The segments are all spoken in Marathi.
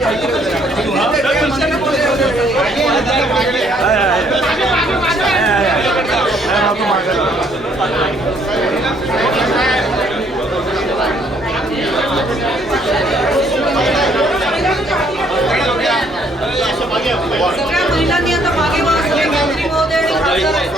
सगळ्या महिलांनी आता मागे वळा. सगळे मंत्री महोदय आणि खासदार आहेत.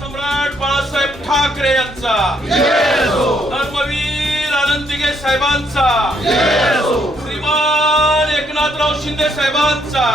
सम्राट बाळासाहेब ठाकरे यांचा, धर्मवीर आनंद दिघे साहेबांचा, श्रीमान एकनाथराव शिंदे साहेबांचा.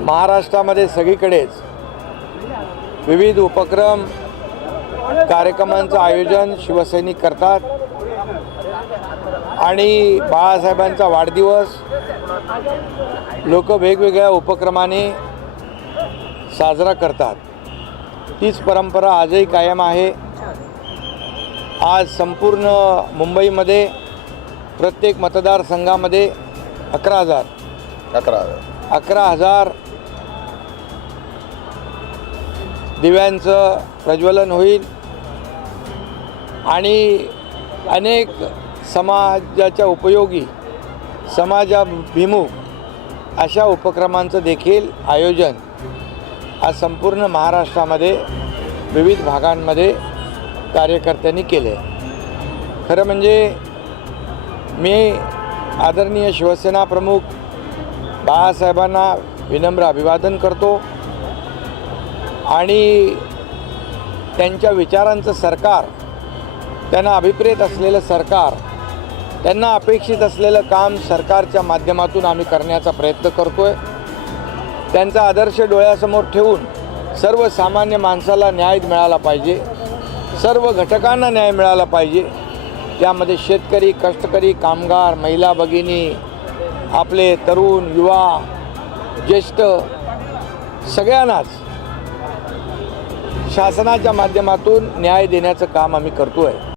महाराष्ट्रामध्ये सगळीकडेच विविध उपक्रम कार्यक्रमांचं आयोजन शिवसैनिक करतात आणि बाळासाहेबांचा वाढदिवस लोक वेगवेगळ्या उपक्रमाने साजरा करतात. तीच परंपरा आजही कायम आहे. आज संपूर्ण मुंबईमध्ये प्रत्येक मतदारसंघामध्ये 11,000 दिव्यांचं प्रज्वलन होईल आणि अनेक समाजाच्या उपयोगी समाजाभिमुख अशा उपक्रमांचं देखील आयोजन आज संपूर्ण महाराष्ट्रामध्ये विविध भागांमध्ये कार्यकर्त्यांनी केले. खरं म्हणजे मी आदरणीय शिवसेना प्रमुख बाळासाहेबांना विनम्र अभिवादन करतो आणि त्यांच्या विचारांचं सरकार, त्यांना अभिप्रेत असलेलं सरकार, त्यांना अपेक्षित असलेलं काम सरकारच्या माध्यमातून आम्ही करण्याचा प्रयत्न करतो आहे. त्यांचा आदर्श डोळ्यासमोर ठेवून सर्वसामान्य माणसाला न्याय मिळाला पाहिजे, सर्व घटकांना न्याय मिळाला पाहिजे. त्यामध्ये शेतकरी, कष्टकरी, कामगार, महिला भगिनी, आपले तरुण, युवा, ज्येष्ठ सगळ्यांनाच शासनाच्या माध्यमातून न्याय देण्याचं काम आम्ही करतो आहे.